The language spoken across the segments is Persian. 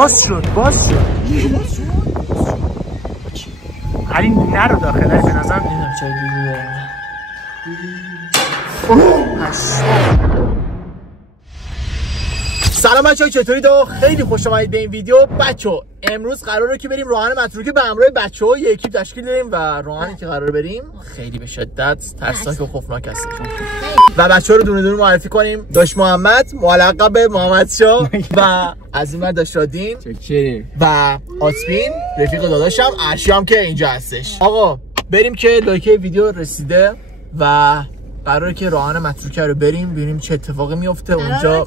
باز شد علی نرو داخل به نظرم نمیدونم چرا سلام بچه‌ها، چطورید؟ خیلی خوش اومدید به این ویدیو. بچه‌ها امروز قراره که بریم راهن متروکه به همراه بچه‌ها یه اکیپ تشکیل دادیم و راهنی که قراره بریم خیلی به شدت ترسناک و خوفناک هست و بچه‌ها رو دونه دونه معرفی کنیم. داش محمد ملقب به محمد شاه و از این داش رادین و آسمین رفیق داداشم ارشی هم که اینجا هستش. آقا بریم که لایک ویدیو رسیده و قراره که راهن متروکه رو بریم ببینیم چه اتفاقی میفته اونجا.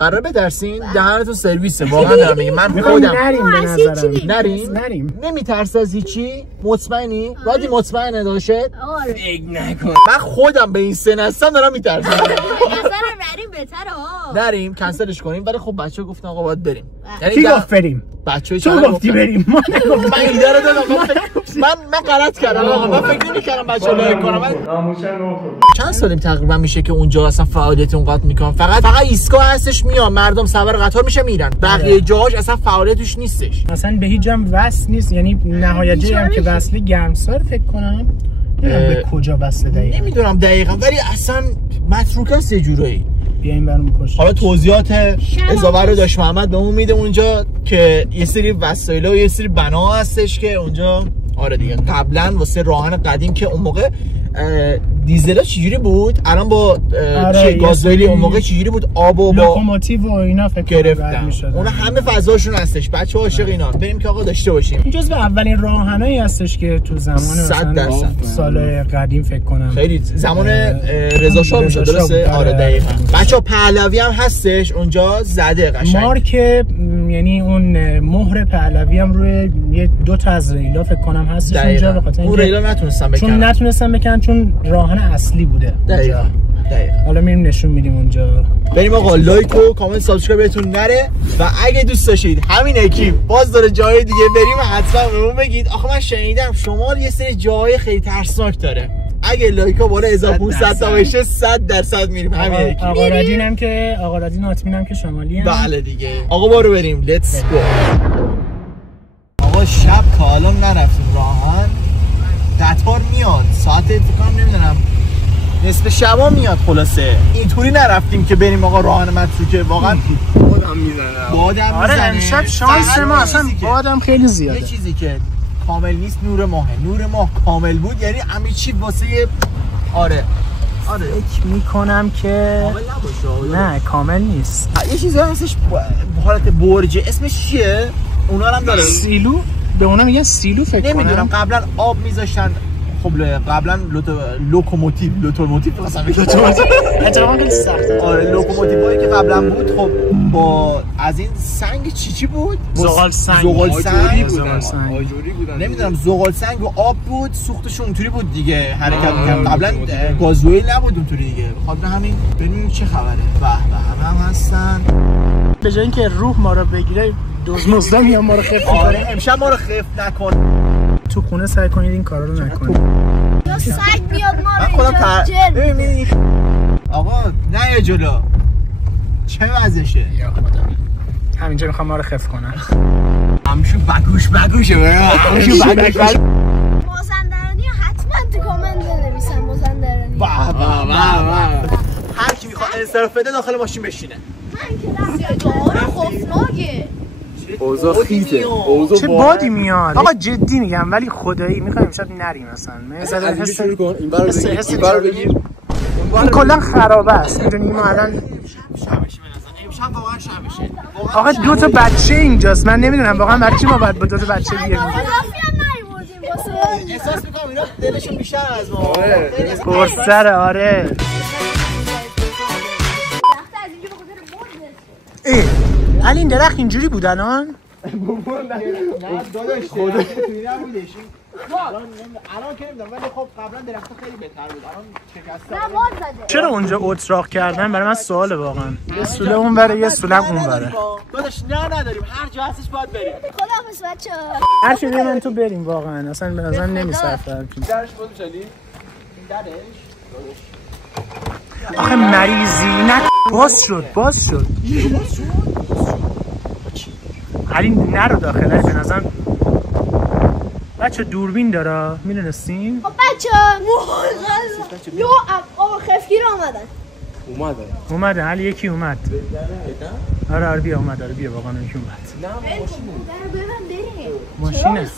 قراره بدرسین دهنتون سرویسه واقعا دارم میگم. من خودم نریم نمیترس از هیچی. مطمئنی؟ رادی مطمئنه داشت؟ فکر نکن. من خودم به این سن هستم دارم میترسم. نظرم نریم بهتره ها. نریم کنسلش کنیم. ولی خب بچه‌ها گفتن آقا باید بریم. یعنی کی گفت بریم؟ بچه‌ها چرا گفتی بریم؟ من ایده رو دادم. من غلط کردم آقا. من فکر نمی‌کردم بچه‌ها لایک کنم. چند سالیم تقریبا میشه که اونجا اصلا فعالیت اونقدر میکنم. فقط ایستگاه هستش میام مردم سوار قطار میشه میرن. بقیه جاهاش اصلا فعالیتش نیستش. اصلا به هیچ جام وصل نیست. یعنی نهایت جایی هم که وصله گرمسار فکر کنم. به کجا وصله دقیقاً نمیدونم دقیقاً ولی اصلا متروکه است یه جورایی. بیایم برام پشت. حالا توضیحات اضافه رو داش محمد بهمون میده اونجا که یه سری وسایل و یه سری بنا هستش که اونجا. آره دیگه قبلا واسه راهن قدیم که اون موقع دیزلا چجوری بود، الان با گازوئیل اون موقع چجوری بود، آب و با لوکوموتیو و اینا فکر گرفتن. اون همه فضاشون هستش. بچه‌ها عاشق اینا. بریم که آقا داشته باشیم. این جزو اولین راهنایی هستش که تو زمان مثلا سال قدیم فکر کنم خیلی زمان رضا شاه میشه. درسته؟ آره دقیقاً. بچه‌ها پهلوی هم هستش اونجا زده قشنگ. مارک یعنی اون مهر پهلوی هم روی یه دو تا از ریلا فکر کنم هستش اونجا. به خاطر اون ریلا نتونستن بکنن. چون نتونستن بکنن چون راهن اصلی بوده. دقیقاً. حالا میریم نشون میدیم اونجا. بریم آقا. لایک و کامنت سابسکرایب بهتون نره و اگه دوست داشتید همین اکیپ باز داره جای دیگه بریم حتما بهمون بگید. آخه من شنیدم شمال یه سری جاهای خیلی ترسناک داره. اگه لایکا بالا 1500 تا بشه 100% میریم همین اکیپ. آقا رادین هم که آقا رادین آتمین هم که شمالی هم. بله دیگه. آقا برو بریم. لیتس گو. آقا شب تا الان نرفتیم راهن. قطار میاد ساعت فکر کنم نمیدونم نصف شبا میاد. خلاصه اینطوری نرفتیم که بریم آقا راهن متروکه. واقعا بادم میزنه. آره امشب شانس ما اصلا بادم خیلی زیاده. یه چیزی که کامل نیست نور ماهه. نور ماه کامل بود یعنی همه چی واسه آره فکر میکنم که کامل نباشه. نه کامل نیست. یه چیزی هستش حالت برج اسمش چیه؟ اونا هم داره سیلو. به اونا میگن سیلو فکر کنم. نمیدونم. قبلا آب میذاشتن. خب قبلا لوکوموتیو مثلا اتفاقا خیلی سخته. آره لوکوموتیوایی که قبلا بود خب با از این سنگ چی بود؟ زغال سنگ بودن. نمیدونم زغال سنگ و آب بود. سوختشون اونطوری بود دیگه حرکت می‌کرد. قبلا گازوئیل نبود اونطوری دیگه. بخاطر همین ببینیم چه خبره. به هم هستن. به جای اینکه روح ما رو بگیره دزمزدا میام ما رو خفت کنه. آره امشب ما رو خفت نکن. تو خونه سعی کنید این کارا رو نکنید. یا سگ بیاد ما رو خودم ببینید آقا نه یا جلو چه وضعشه. یا خدا همینجا میخوام ما رو خفت کنن. همشو بگوشه مازندرانی حتما تو کامنت بنویسن مازندرانی. هر کی میخواد انصراف بده داخل ماشین بشینه. من که جاها خوفناکه. اوضاع خیته. چه بادی میاد. آقا جدی میگم ولی خدایی میخوایم امشب نریم اصلا. اینور بگیر. این کلا خرابه است. میدونی ما الان امشب واقعا شبشه. آقا دو تا بچه اینجاست. من نمیدونم واقعا برای چی ما باید با دو تا بچه بیاریم. احساس میکنم اینا دلشون بیشتر از ما. پرسر آره. علی این درخت اینجوری بود الان؟ داداش خدا توی نبودش. الان که نمیدونم ولی خب قبلا درخت خیلی بهتر بود. الان شکسته. چرا اونجا اتراق کردن؟ برای من سواله واقعا. یه سوله اون بره یه سوله اون بره. داداش نه نداریم. هر جا هستش باید بریم. خداحافظ بچه‌ها. هر چی من تو بریم واقعا. اصلا به نظر نمیصرفه. درش بود چلی؟ این درش آخه مریضی نه. باز شد علی نرو داخله به نظر بچه دوربین داره میدونستیم؟ خب بچه یو آقا خفگیر اومدن علی یکی اومد آره بیا اومد آره بیا واقعا یکی اومد ماشینه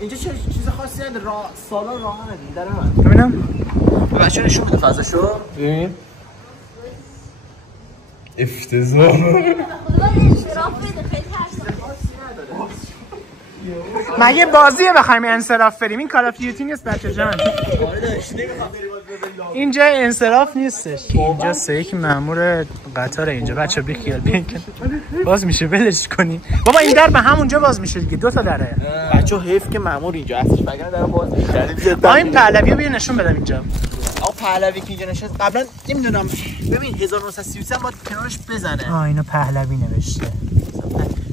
اینجا چه چیز خاصی نداره سالن راهنه دیگه در من ببینم بچه نشون بده فضاشو ببین افتضاح مگه بازیه بخوایم انصراف بریم این کال آف دیوتی نیست بچه جان اینجا انصراف نیستش اینجا سیک مأمور قطار اینجا بچه بی خیال بیان باز میشه ولش کنین بابا این در به همونجا باز میشه دیگه 2 تا دره بچه حیف که مأمور اینجا هستش وگرنه در باز میشه این پهلوی بیا نشون بدم اینجا آقا پهلوی که اینجا نشست قبلا نمیدونم ببین 1933 باید کنارش بزنه اینو پهلوی نوشته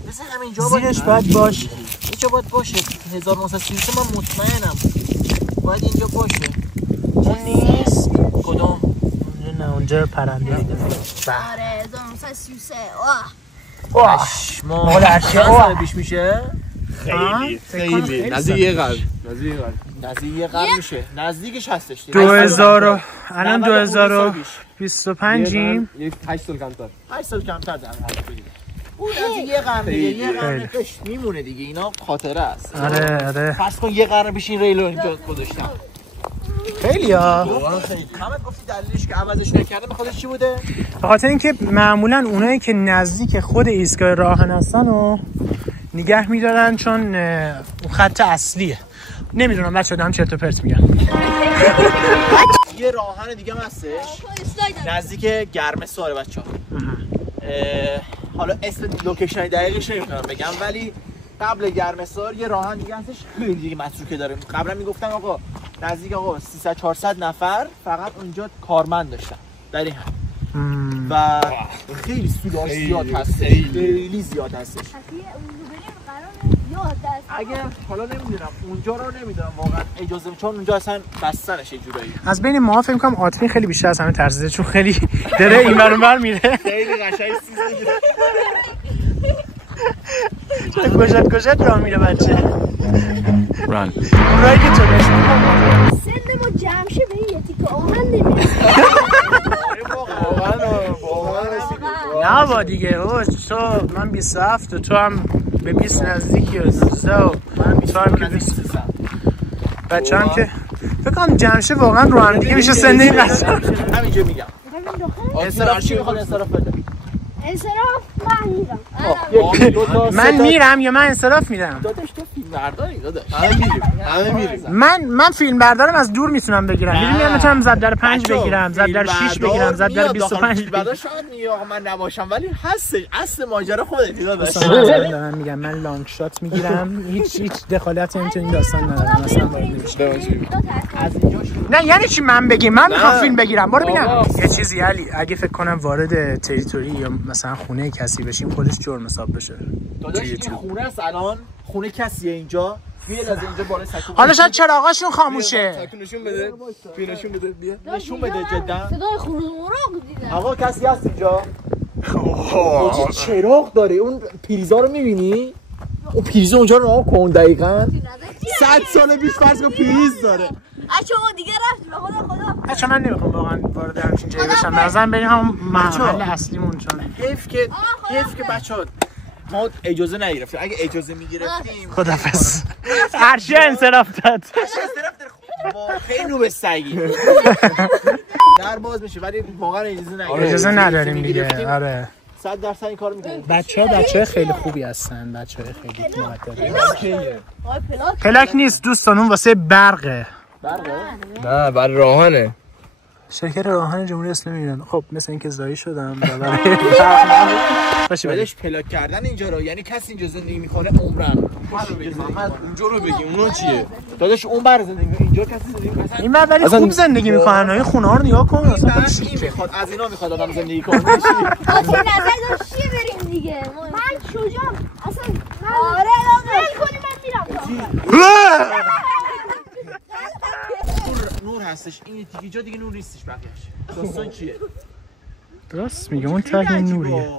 مثلا همینجا زیرش باید باشه اینجا باید باشه 1933 من مطمئنم باید اینجا باشه اون نیست کدوم نه اونجا پرنده آره 1933 ما مال اشیا سال پیش میشه خیلی نزدیک یه قرن نزدیک یه قرن میشه نزدیکش هستش 2000 الان 2025 ایم 8 سال کمتر 8 سال کمتر در حد بگیره اون نزدیک یه قرن دیگه یه قرن پیش میمونه دیگه اینا خاطره است آره فرض کن یه قرن پیش این ریلو اینجا گذاشتم خیلی ها محمد گفتی دلیلش که عوضش نکرده به خاطر چی بوده؟ به خاطر اینکه معمولا اونایی که نزدیک خود ایستگاه راهن هستن و نگه میدارن چون اون خط اصلیه نمیدونم بچه دارم چرت و پرت میگم یه راهن دیگه هم هستش نزدیک گرمساره بچه‌ها حالا اسم لوکیشن دقیقش نمیتونم بگم ولی قبل گرمسار یه راهن دیگه هستش خیلی دیگه متروکه داره قبلا میگفتن آقا نزدیک آقا 300 400 نفر فقط اونجا کارمند داشتن در این حد و خیلی سوداش زیاد هستش خیلی زیاد هستش اگه حالا نمیدونم اونجا رو نمیدونم واقعا اجازه چون اونجا اصلا بستنش یه جورایی از بین ما فکر می‌کنم آتمین خیلی بیشتر از همه ترسیده چون خیلی داره اینور اونور میره خیلی قشنگ کجت راه میره بچه ران اونایی که تو سن ما جمع شه به یه تیکه آهن نمیرسه نه با دیگه تو من 27 و تو هم به 20 نزدیکی و 19 و تو هم که 20 بچه هم که فکر کنم جمشه واقعا رو هم دیگه میشه سنده این قصد همینجا میگم انصراف چی میخواد انصراف بده؟ انصراف من میرم من میرم یا من انصراف میدم داداش تو فیلم برداری داداش همه میریم من فیلم بردارم از دور میتونم بگیرم میدونم میتونم زد در 5 بگیرم زد در 6 بگیرم زد در 25 بگیرم شاید میگم من نباشم ولی هستش اصل ماجرا خودتی داداش من میگم من لانگ شات میگیرم هیچ دخالتی هم تو این داستان ندارم اصلا وارد نمیشم از اینجا نه یعنی چی من بگم من میخوام فیلم بگیرم برو ببینم یه چیزی علی اگه فکر کنم وارد تریتوری یا مثلا خونه کسی بشیم خودش جرم حساب بشه داداش این خونه است الان خونه کسیه اینجا میاد از اینجا بالا سکو حالا شاید چراغاشون خاموشه سکو نشون بده نشون بده بیا نشون بده جدا صدای خروج موراق دیدم آقا کسی هست اینجا چراغ داره اون پریزا رو میبینی اون پریز اونجا رو نگاه کن دقیقاً 100 سال پیش فرض کن پریز داره اچه اون دیگه رفت خدا بچه من نمیخوام واقعا وارد همچین جایی بشم نظرم بریم هم محل اصلیمون چون حیف که بچه‌ها ما اجازه نگرفتیم اگه اجازه میگرفتیم خدافظ عرشی انصراف داد خیلی نوب سگی در باز میشه ولی واقعا اجازه نداریم دیگه آره 100% این کارو میکنیم بچه‌ها خیلی خوبی هستن بچه‌ها خیلی مؤدبه پلاک نیست دوستان اون واسه برقه نه برای راهنه شرکت راهن جمهوری اسلامی ایران خب مثل اینکه زایی شدم باشه بعدش پلاک کردن اینجا رو یعنی کسی اینجا زندگی میکنه عمرن اونجا رو بگی اونا چیه داداش اون بر زندگی اینجا کسی زندگی میکنه این بعد ولی خوب زندگی میکنن این خونه ها رو نگاه کن اصلا این میخواد از اینا میخواد آدم زندگی کنه آخه نظر داشت چیه بریم دیگه من شجاعم اصلا آره ول کنی من میرم نور هستش این دیگه جا دیگه نور نیستش بقیه‌اش داستان چیه درست میگه اون ته نوریه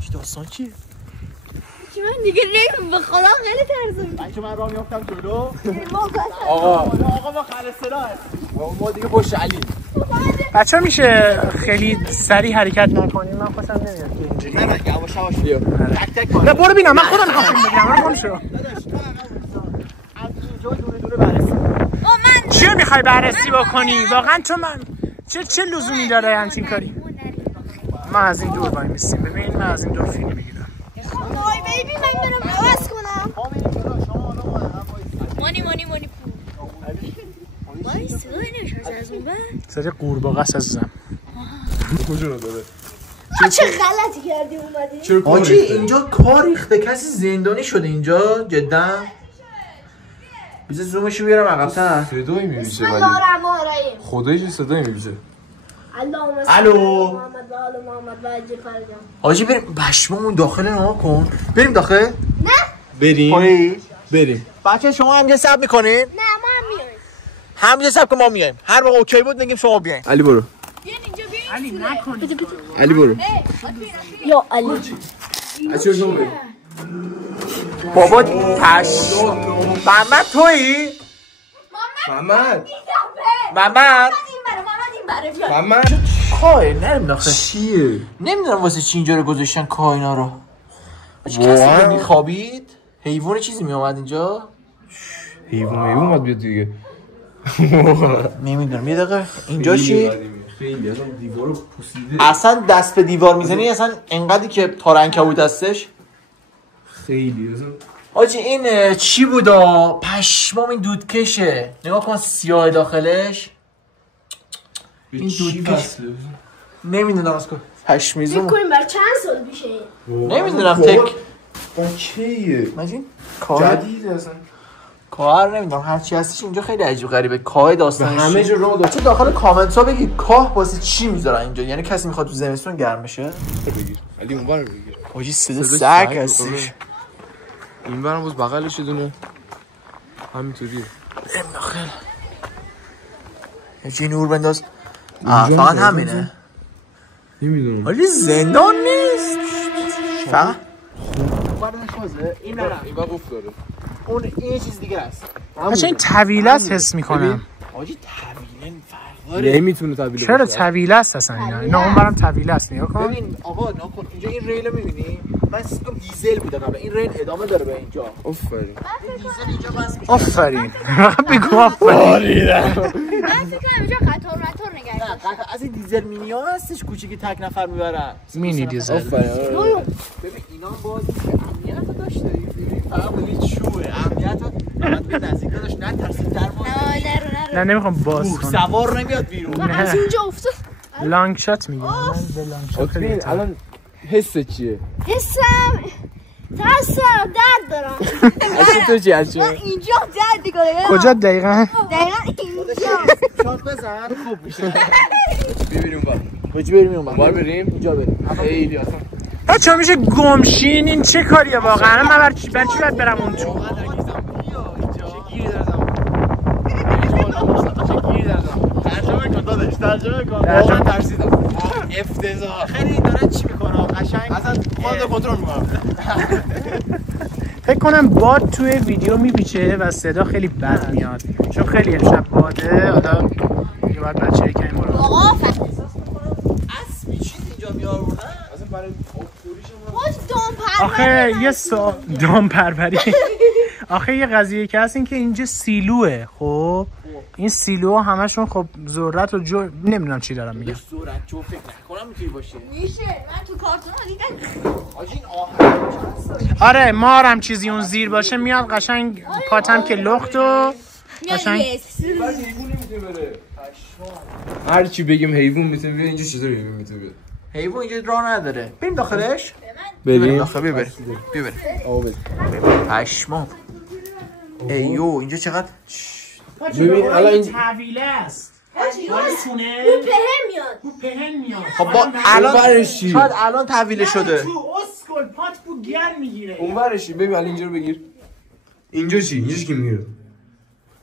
چی داستان چیه؟ چی من دیگه نیم به خدا خیلی ترسم. بچه من راه میافتم جلو. آقا ما خلصنا هستیم. ما دیگه پشت علی. بچه میشه خیلی سریع حرکت نکنیم؟ من خواستم نمیاد اینجوری. نه یواش یواش بیا. تک تک نه برو بینم من خودم میخوام فیلم بگیرم. برو گم شو. از اینجا دونه بررسی. چیه میخوای بررسی بکنی؟ واقعا تو من چه لزومی داره همچین کاری؟ من از این دور وای میستیم. ببین من از این دور فیلم میگیرم. وای بیبی من برم عوض کنم. مانی وای صدای نمیشه از اون بعد. صدای قورباغه عزیزم. کجا رو داره؟ چه غلطی کردی اومدی؟ آجی اینجا کار ریخته، کسی زندانی شده اینجا جدا. بیزه زومشو بیارم عقب‌تر. صدایی میبیشه بسم ولی الله الرحمن الرحیم. خدایش صدایی میبیشه. الو محمد و آل محمد و اجل فرجام. حاجی بریم پشمامون داخل نگاه کن. بریم داخل؟ نه بریم. بریم. بچه شما هم یه سب میکنین؟ نه ما هم میایم. هم یه سب که ما میایم. هر موقع اوکی بود میگیم شما بیاین. علی برو. بیاین اینجا بیاین. علی نکن. علی برو. یا علی. بچه شما بریم. بابا محمد تویی؟ محمد. محمد کای نمیدونم چیه؟ نمیدونم واسه چی اینجا رو گذاشتن کاینا رو. کسی میخوابید؟ حیوان چیزی میومد اینجا؟ حیوان اومد بیاد دیگه. نمیدونم یه دقیقه اینجا چی؟ خیلی اصلا دیوارو پوسیده. اصلا دست به دیوار میزنی اصلا انقدری که تار عنکبوت هستش. خیلی اصلا آجی این چی بودا؟ پشمام این دودکشه. نگاه کن سیاه داخلش. این دودکش نمیدونم از کن پشمیزون. کنیم بر چند سال میشه؟ نمیدونم تک اوکیه. مجین جدید اصلا. کار نمیدونم هرچی هستش اینجا خیلی عجیب غریبه. کاه داستانش همه جا راه داره. چه داخل کامنت ها بگید کاه واسه چی میذارن اینجا؟ یعنی کسی میخواد تو زمستون گرم بشه؟ بگیر. علی اونور بگیر. آجی صدا سگ هستش. این برم باز بغلش دونه همینطوریه. بریم داخل. یه نور بنداز. فقط همینه. نمیدونم. ولی زندان نیست. فقط این این بر گفت داره. اون این چیز دیگه است. بچه این طویله است حس میکنم. آجی طویله فرق داره. نمیتونه طویله چرا باشه. طویله است اصلا اینا اون برم طویله است. نگاه کن. ببین آقا نکن اینجا این ریل میبینی؟ من سیستم دیزل بوده قبلا. این ریل ادامه داره به اینجا. آفرین. دیزل اینجا بس میشه. آفرین. بگو آفرین. من فکر کنم اینجا قطار نگه. نه قطعا از این دیزل مینی ها هستش کوچیکی تک نفر میبرن. مینی دیزل. آفرین. ببین اینا باز امنیت داشته. ببین فقط بود چوه. امنیت فقط به نزدیک داشت نه ترسید در ما. نه نمیخوام باز کنم. سوار نمیاد بیرون. از اینجا افتاد. لانگ شات میگم. من به لانگ شات خیلی ببین الان حس چیه؟ حسم ترسم درد دارم. از تو چی از من اینجا درد دیگه. کجا دقیقاً؟ دقیقا اینجا. شات بزن خوب میشه. ببینیم بار. بچی بریم اون بار بریم. اینجا بریم. خیلی اصلا. بچه‌ها میشه گمشین این چه کاریه واقعا؟ من برای چی باید برم اون تو؟ ترجمه کن. واقعا ترسیدم. افتضاح. خیلی داره چی میکنه قشنگ. اصلا خودم کنترل میکنم. فکر کنم باد توی ویدیو میپیچه و صدا خیلی بد میاد چون خیلی امشب باده. حالا دیگه باید بچه‌ای که این برو آقا اسبی چیز اینجا میآوردن. اصلا برای باز دام آخه یه دام پروری. آخه یه قضیه که هست این که اینجا سیلوه. خب این سیلو همشون خب ذرت و جو نمیدونم چی دارم میگم. ذرت جو فکر نکنم میتونی باشه. میشه من تو کارتون دیدم. آجی این آهن آره مارم چیزی اون زیر باشه میاد قشنگ پاتم که لخت و قشنگ. حیوان نمیتونه بره. هر چی بگیم حیوان میتونه بیاد اینجا چطور حیوان میتونه بیاد؟ حیوان اینجا راه نداره. بریم داخلش. بریم. داخل بریم. آقا بریم. پشمام. ایو اینجا چقدر ببین الان این طویله است. اون پهن میاد. خب با الان ورشی شاید الان تحویل شده. تو اسکل پات بو گرم میگیره. اون ورشی ببین الان اینجا رو بگیر. اینجا چی؟ اینجا چی که میگیره؟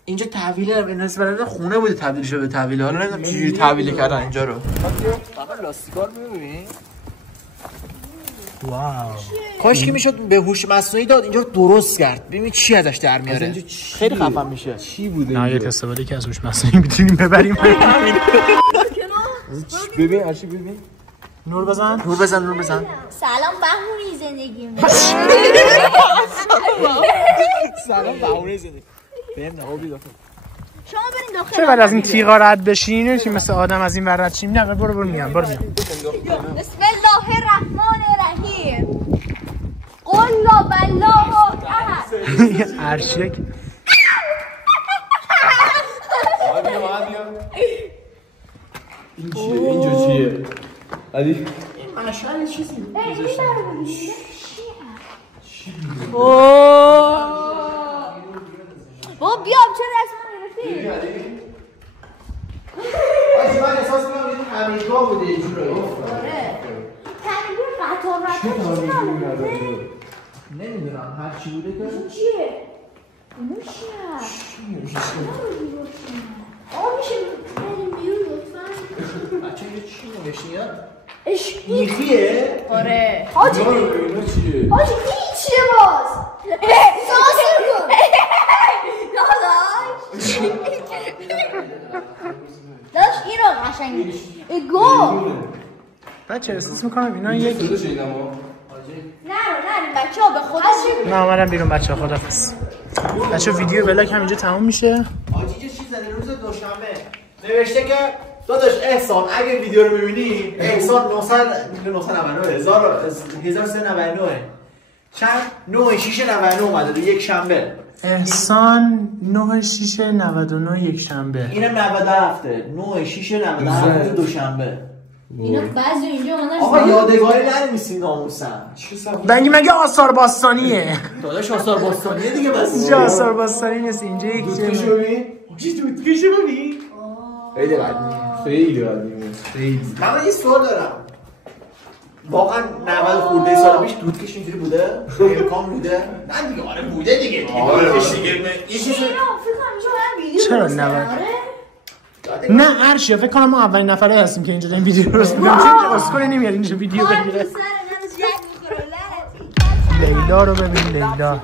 اینجا تحویل به نسبت خونه بوده تبدیل شده به تحویل. حالا نمیدونم چجوری تحویل کردن اینجا رو. فقط لاستیکار میبینی؟ واو کاش که میشد به هوش مصنوعی داد اینجا درست کرد ببین چی ازش در میاره خیلی خفن میشه چی بوده نه یک استفاده که از هوش مصنوعی میتونیم ببریم ببین هرچی ببین نور بزن نور بزن نور بزن سلام بهمونی زندگی سلام بهونه زندگی بریم نه آبی داخل شما برین داخل چه بعد از این تیغا رد بشین که مثل آدم از این ور رد شیم نه برو میام بسم الله الرحمن الرحیم قل لا بالله احد عرشک اینجا چیه؟ علی مشعل چیزی بابا بیام چه رسم گرفتی؟ من احساس میکنم این همیشگاه بوده یه جورایی تنگیر قطار نمیدونم هر چی بوده که چیه؟ اینو چیه؟ آقا میشه بریم بیرون لطفا؟ بچه یه چی نوشته عشقی میخیه؟ آره حاجی اینا چیه؟ حاجی این چیه باز؟ سانسور کن داداش اینو قشنگی گو بچه احساس میکنم اینا یک صدا شنیدم ها نریم بچه ها به خودش من آمدم بیرون بچه ها خدافظ بچه ویدیو ولاگ همینجا تموم میشه حاجی چه چیز زده روز دوشنبه نوشته که داداش احسان اگه ویدیو رو ببینی احسان 1399 چند 9699 اومده رو یک شنبه احسان 9699 یک شنبه اینم 97 9697 دوشنبه اینا بعضی اینجا آقا یادگاری ننویسین ناموسن بنگی مگه آثار باستانیه داداش آثار باستانیه دیگه بس اینجا آثار باستانی نیست اینجا یک دودکشو ببین دودکشو ببین خیلی قدیمیه خیلی قدیمیه خیلی من یه سوال دارم واقعا 90 خورده سال پیش دودکش اینجوری بوده؟ امکان بوده؟ نه دیگه آره بوده دیگه چرا 90 نه عرشیا فکر کنم ما اولین نفره هستیم که اینجا این ویدیو رو درست می‌کنیم چون اسکول نمیاد اینجا ویدیو بگیره لیلا رو ببین لیلا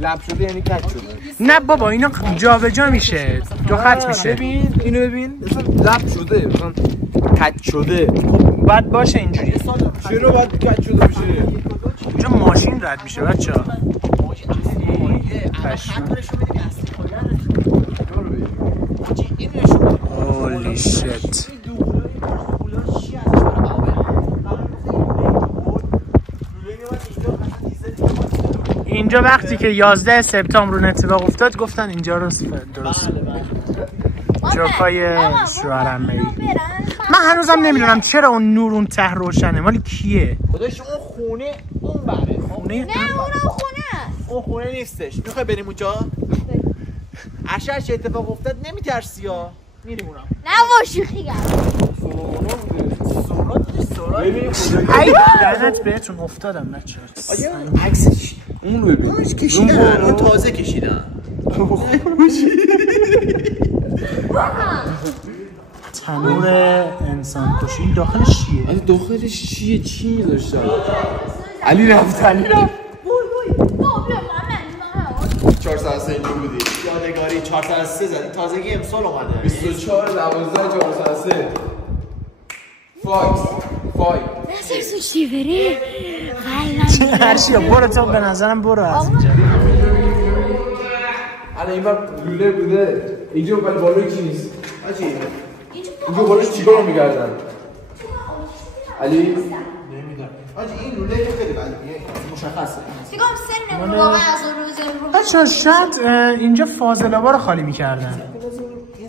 لب شده یعنی کج شده نه بابا اینا جابجا میشه دو خط میشه ببین اینو ببین مثلا لب شده مثلا کج شده بعد باشه اینجوری چرا باید کج شده بشه اینجا ماشین رد میشه بچه‌ها هولی شت اینجا وقتی که 11 سپتامبر رو اتفاق افتاد گفتن اینجا رو درست جوکای شوهرم میگه من هنوزم نمیدونم چرا اون نور اون ته روشنه مالی کیه خودش اون خونه اون بره خونه نه اونم خونه اون خونه نیستش میخوای بریم اونجا عشر چه اتفاق افتاد نمیترسی ها میریم اونم نه واشوخی کرد ای لعنت بهتون افتادم بچه آیا عکسش اون رو ببین اونش کشیدن اون تازه کشیدن تنور انسان کشی این داخلش چیه؟ از داخلش چیه چی میذاشتن علی رفت 403 اینجا بودی یادگاری 403 زدی تازگی امسال اومده 24 12 403 فاکس نظر سوشی بری هرچی برو تو به نظرم برو از اینجا الان این بار لوله بوده اینجا ولی بالای کی نیست آجی اینجا بالاش چیکار می‌کردن علی نمیدونم آجی این لوله که خیلی قدیمیه مشخصه فکرم سن نمونه واقعا از اون روز بچه شاید اینجا فاضلابا رو خالی میکردن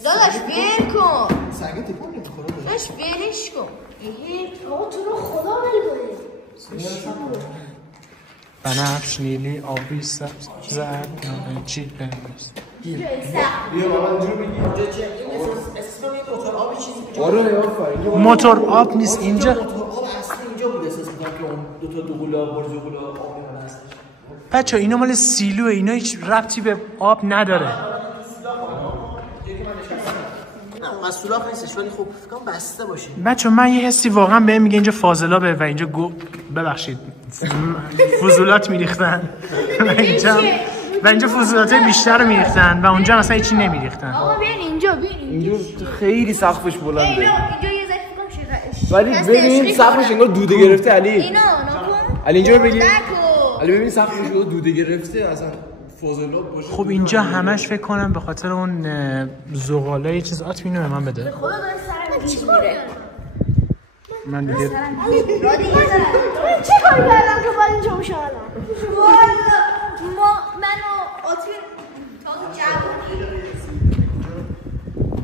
داداش بیر کن سنگه تکون نمیخوره داداش بیرش کن آقا تو رو خدا بری بنفش نیلی آبی سبز زرد چی بنویس بیا بابا اینجوری میگی اینجا چیه اسم این موتور آبی چیزی آره آفرین موتور آب نیست اینجا موتور آب اصلی اینجا بود احساس می‌کنم که اون دو تا دوقلو برج دوقلو آب هست بچه اینا مال سیلوه اینا هیچ ربطی به آب نداره فقط سوراخ نیستش ولی خب فکر کنم بسته باشه. بچه من یه حسی واقعا بهم میگه اینجا فاضلابه و اینجا ببخشید فضولات میریختن و اینجا فضولات بیشتر رو میریختن و اونجا مثلا هیچی نمیریختن. آقا بیاین اینجا اینجا خیلی سقفش بلنده. اینجا یه ذره ولی ببین سقفش انگار دوده گرفته علی. اینا نکن. علی اینجا بگی. علی ببین سقفش دوده گرفته اصلا فاضلاب باشه. خب اینجا همش فکر کنم به خاطر اون زغاله یه چیز آت مینو به من بده. خدا داره سرم چی میره. من دیگه چه کاری کردم تو باید اینجا بشه الان؟ منو آتین تا جوانی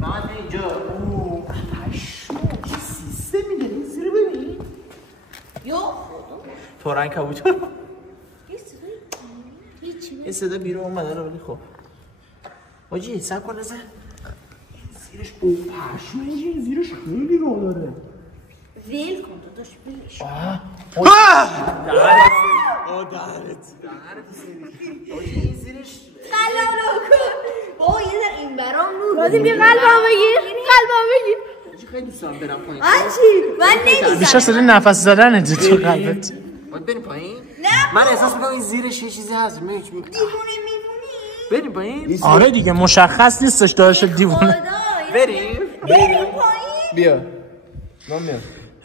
من اینجا چه سیستمی داری این زیر ببین یو تورن کبوتر این صدا بیرون اومده رو ولی خب واجی سب کن نزن زیرش پشمه زیرش خیلی رو داره ویل کن داداش بیلش دهنت واجی زیرش قلبم کن بابا یه در این برام نور رادیم یه قلبم بگیر واجی خیلی دوست دارم برم پایین چی؟ من نمیزنم بیشتر صدای نفس زدنه تو قلبت. باید بریم پایین؟ نه من احساس میکنم این زیرش یه چیزی هست دیوونه میمونی؟ بریم پایین؟ آره دیگه مشخص نیستش داشت دیوونه. بریم پایین بیا. من میام.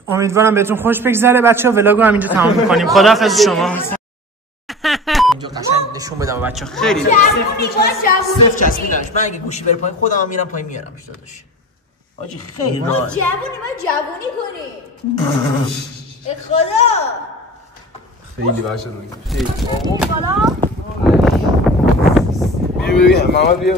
امیدوارم بهتون خوش بگذره بچه‌ها. ولاگو هم اینجا تمام می‌کنیم. خداحافظ شما. اینجا قشنگ نشون بدم بچه‌ها خیلی صفر چسبیدمش. من اگه گوشی بره پایین خودم میرم پایین میارمش داداش. آجی خیلی راحت. جوونی کنی خدا خیلی باشه خیلی. بالا بیا محمد بیا.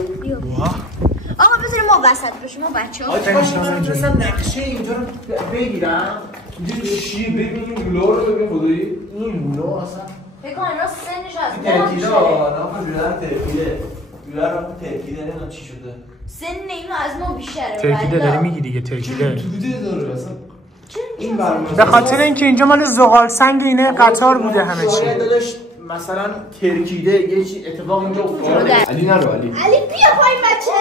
آقا بذاریم ما وسط باشیم ما بچه‌ها. آجی من می‌تونستم نقشه اینجا رو بگیرم. اینجا چی ببین این بولا رو ببین خدایی. این بولا اصلا فکر کن اینا سنش از ترکیده نام جوره ترکیده. جوره رو ترکیده نمیدونم چی شده. سن اینو از ما بیشتره. ترکیده داری میگی دیگه ترکیده. دوده داره اصلا. این برنامه به خاطر اینکه اینجا مال زغال سنگ اینه قطار بوده همه چی. داداش مثلا ترکیده یه چی اتفاق اینجا افتاده. علی نرو علی. علی بیا پایین بچه.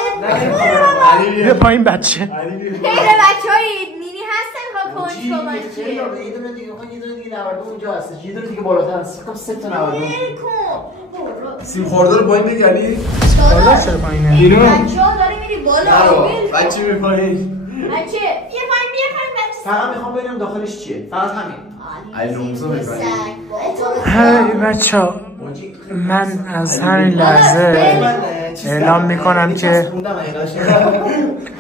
علی بیا پایین بچه. خیلی بچه‌های نینی هستن که پونچ باشه. یه دونه دیگه نورده اونجا هست. یه دونه دیگه بالاتر هست. فکر کنم 3 تا نورده. سیم خورده رو پایین بگیری. بالا چرا پایینه؟ اینو بچه‌ها داری میری بالا. بچه می پایین. بچه بیا پایین بچه. فقط میخوام ببینم داخلش چیه. فقط همین. علی رومزو می‌کنی. هی بچه‌ها من از همین لحظه اعلام میکنم که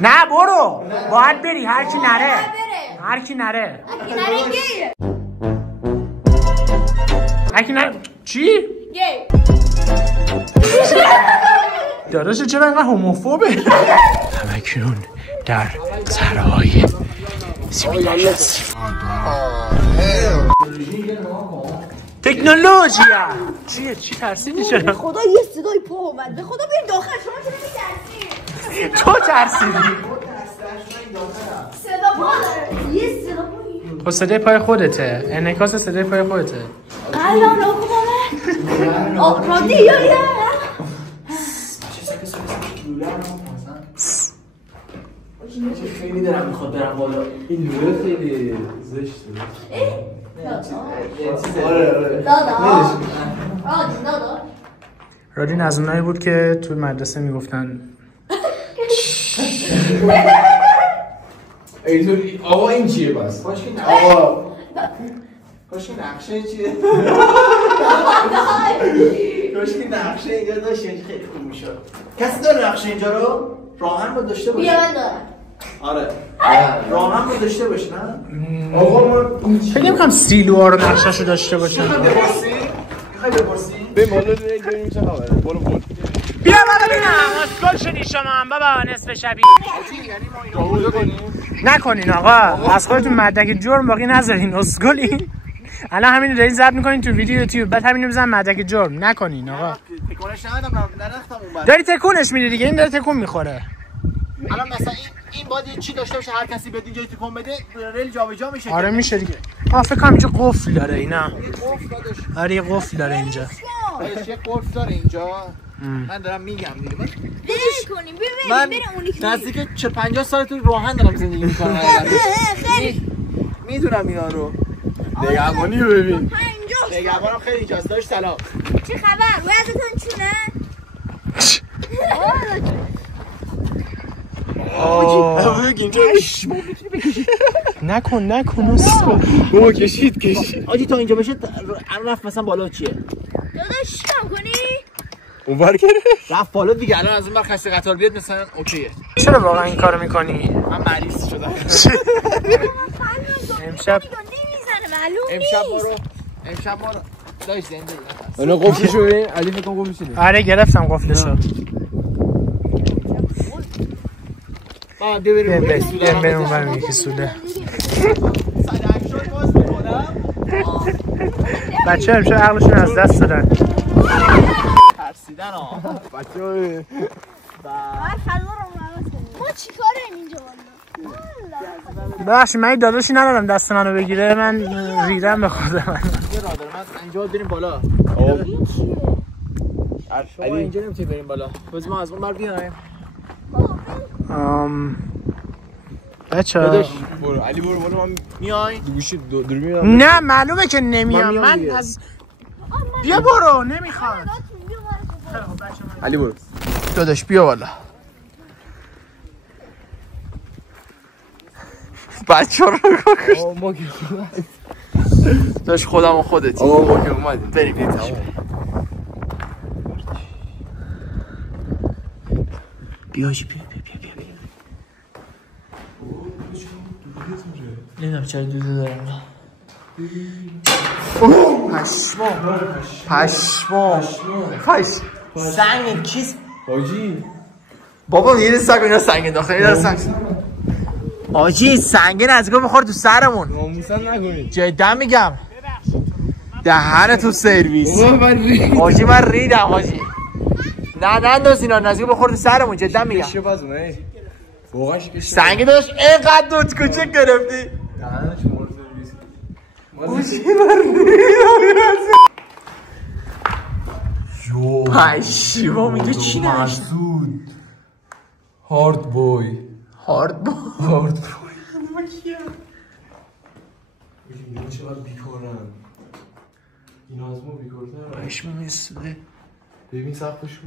نه برو باید بری هر کی نره هر کی نره هر کی نره چی؟ داداش چرا اینقدر هوموفوبه؟ همکنون در صحراهای سیمیلیشن تکنولوژیا چی ترسیدی چرا؟ خدا یه صدای پا اومد به خدا بیاین داخل شما چرا می‌ترسید؟ تو ترسیدی صدا پا داره یه صدا پایی خب صدای پای خودته انعکاس صدای پای خودته قلبم رو کنم آقرادی یا خیلی دارم میخواد برم بالا. این لوله خیلی زشته. دادا رادین از اونایی بود که توی مدرسه میگفتن آقا این چیه بس؟ آقا کاش نقشه چیه؟ کاش نقشه اینجا داشت خیلی خوب میشد. کسی داره نقشه اینجا رو؟ راهن رو داشته باشه. بیا من دارم. آره. راهن رو داشته باشه نه؟ آقا ما فکر نمی‌کنم سیلوها رو نقشه‌شو داشته باشن میخوای بپرسی؟ به مالا بریم چه خبره؟ برو بیا بالا ببینم اسکل شدی شما هم بابا نصف شبی جاوزه کنیم؟ نکنین آقا از خودتون مدرک جرم باقی نذارین اسکلین الان همین دارین ضبط میکنین تو ویدیو یوتیوب بعد همین رو بزن مدرک جرم نکنین آقا تکونش ندادم نرفتم اون بعد داری تکونش میدی دیگه این داره تکون میخوره الان مثلا این باید چی داشته باشه هر کسی بده اینجا تکون بده ریل جابجا میشه آره میشه دیگه فکر کنم اینجا قفل داره اینا آره یه قفل داره اینجا چه قفل داره اینجا من دارم میگم دیگه من کنیم من بریم اونی که نزدیک 40-50 سال تو راهن دارم زندگی میکنم. خیلی میدونم اینا رو. نگهبانی رو ببین. 50 نگهبانم خیلی اینجاست. داشت سلام. چه خبر؟ وضعتون چونه؟ نکن اسکو. بابا کشید آجی تا اینجا بشه الان رفت مثلا بالا چیه؟ داداش چیکار کنی؟ اونور کرد رفت بالا دیگه. الان از اون بر خسته قطار بیاد مثلا اوکیه. چرا واقعا این کارو میکنی؟ من مریض شدم. امشب نمیزنه معلوم امشب ما رو داش زنده انا قفلشو ببین علی فکر کنم قفلش آره گرفتم قفلشو. ما بریم بریم یکی سوله. بچه امشب عقلشون از دست دادن. ترسیدن ها بچه‌ها. ما چیکاریم اینجا والا؟ بخش من داداشی ندارم دست منو بگیره. من ریدم به خودم. یه راه داره. من اینجا بریم بالا. شما اینجا نمیتونیم بریم بالا. باز ما از اون بر بیایم. بچه برو علی برو بالا. من میای؟ گوشی دوربین نه معلومه که نمیام. من از بیا برو نمیخواد. علی برو. داداش بیا بالا. بچه رو ما که داشت خودم و خودتی. ما که اومدیم. بریم تمام. بیا نمیدونم چرا دوده دارم. پشمام سنگ چیز حاجی بابا یه سگ اینا سنگ داخل اینا سنگ آجی سنگ نزدیکا بخور تو سرمون. ناموسن نکنید. جدا میگم دهن تو سرویس. آجی من ریدم آجی. نه انداز اینا نزدیکا بخور تو سرمون. جدا میگم چه باز نه واقعا سنگ داشت اینقدر دوت کوچک گرفتی. دهنش مور سرویس. آجی من ریدم. جو پشیما میگه چی نشد. هارد بوی اینا چقدر بیکارن. اینا از ما بیکارتر. پشیما میسته. ببین سقفشو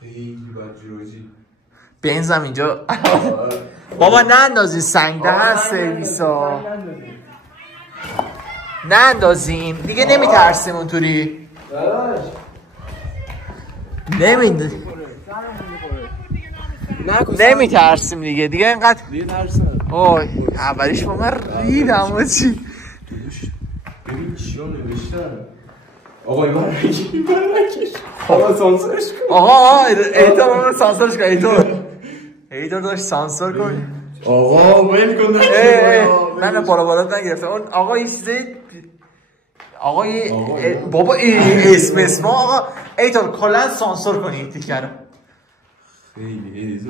خیلی بدجوری. بنزم اینجا بابا نه اندازی سنگ ده سرویس ها نه اندازیم دیگه. نمیترسیم اونطوری. نمیترسیم دیگه اینقدر اوه اولیش با من ریدم و چی. ببین چیا نوشتن. آقا ایمان نکش. آقا سانسورش کن. آقا ایتور رو سانسورش کن. ایتور داشت سانسور کن. آقا ویل کن. نه بالا نگرفتم. اون آقا یه چیزی آقای بابا اسم ما آقا ایتور کلا سانسور کنی تیکه رو. خیلی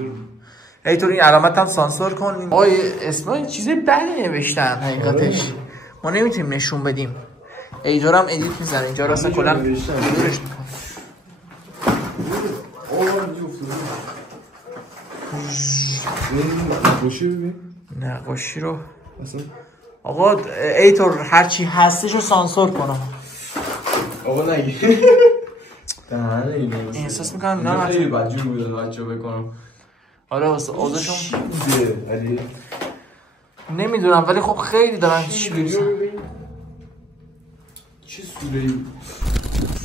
ایتور این علامت هم سانسور کن. آقای اسم این چیز بدی نوشتن حقیقتش. ما نمیتونیم نشون بدیم. ایتور هم ادیت میزنه اینجا راست کلا دورش میکنه. نقاشی ببین. نقاشی رو اصلا آقا ایتور هرچی هستش رو سانسور کنم. آقا نگی. دهنه اینا احساس میکنم نه خیلی بدجور بوده بچه بکنم. آره واسه اوضاعشون علی نمیدونم ولی خب خیلی دارن چی میگن. چه سوره‌ای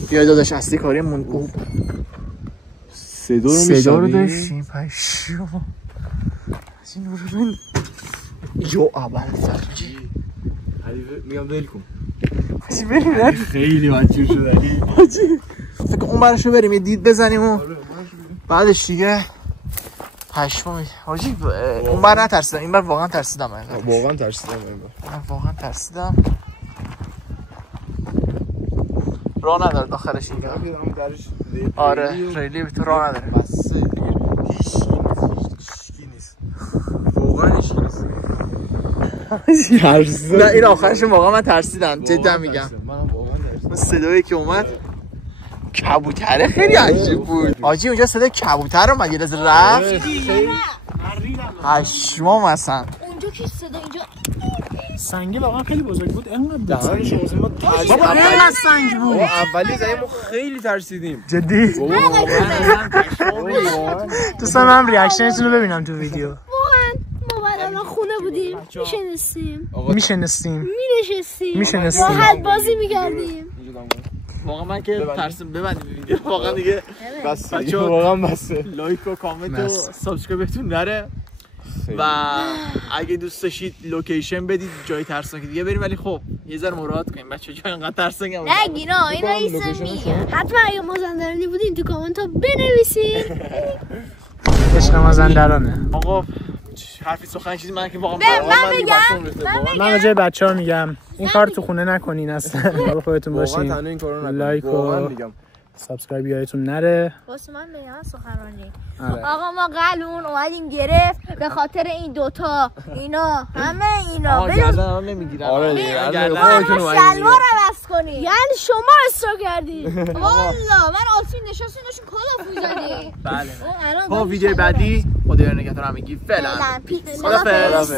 بیا داداش اصلی کاریمون بود. صدا رو داشتیم پشیو. از این رو ببین یو اول فرجی علی میگم ول کن. حاجی بریم خیلی بدجور شد علی. حاجی فکر اون برشو بریم یه دید بزنیم و بعدش دیگه پشمام. حاجی اون بر نترسیدم این بر واقعا ترسیدم. واقعا ترسیدم. من واقعا ترسیدم. راه نداره داخلش اینجا. آره ریلی تو راه نداره. بس هیچ نیست. واقعا هیچ نیست. نه این آخرش واقعا من ترسیدم. جدا میگم. من واقعا ترسیدم. اون صدایی که اومد کبوتره خیلی عجیب بود آجی. اونجا صدای کبوتر اومد یه لحظه رفت پشمام مثلا اونجا که صدا اینجا سنگه واقعا خیلی بزرگ بود. انقدر بابا انقدر سنگ بود. اولی زدیم خیلی ترسیدیم جدی دوستان من ریاکشنتون رو ببینم تو ویدیو. واقعا ما بعد الان خونه بودیم میشنستیم راحت بازی میکردیم. واقعا من که ترسیم ببندیم ویدیو واقعا دیگه بس بچه‌ها واقعا بسه. لایک و کامنت و سابسکرایبتون نره و اگه دوست داشتید لوکیشن بدید جای ترسناک دیگه بریم، ولی خب یه ذره مراعات کنیم بچه‌ها جای انقدر ترسناک هم نگین اینا ایسا میگن. حتما اگه مازندرانی بودین تو کامنت ها بنویسین. عشق مازندرانه. آقا حرفی سخن چیزی من که واقعا من به جای بچه‌ها میگم این کار تو خونه نکنین اصلا. حال خودتون باشین. لایک و سابسکرایب یادتون نره. واسه من بگم سخنرانی. آقا ما قلون اومدیم گرفت به خاطر این دوتا اینا همه اینا گردن نمیگیرن. آره شلوار عوض کنی. یعنی شما اصرار کردی. والله من آسین نشستیم داشتیم کلا فوزدی. بله. خب ویدیو بعدی خدا نگهدار همگی. فعلا. خدافظ.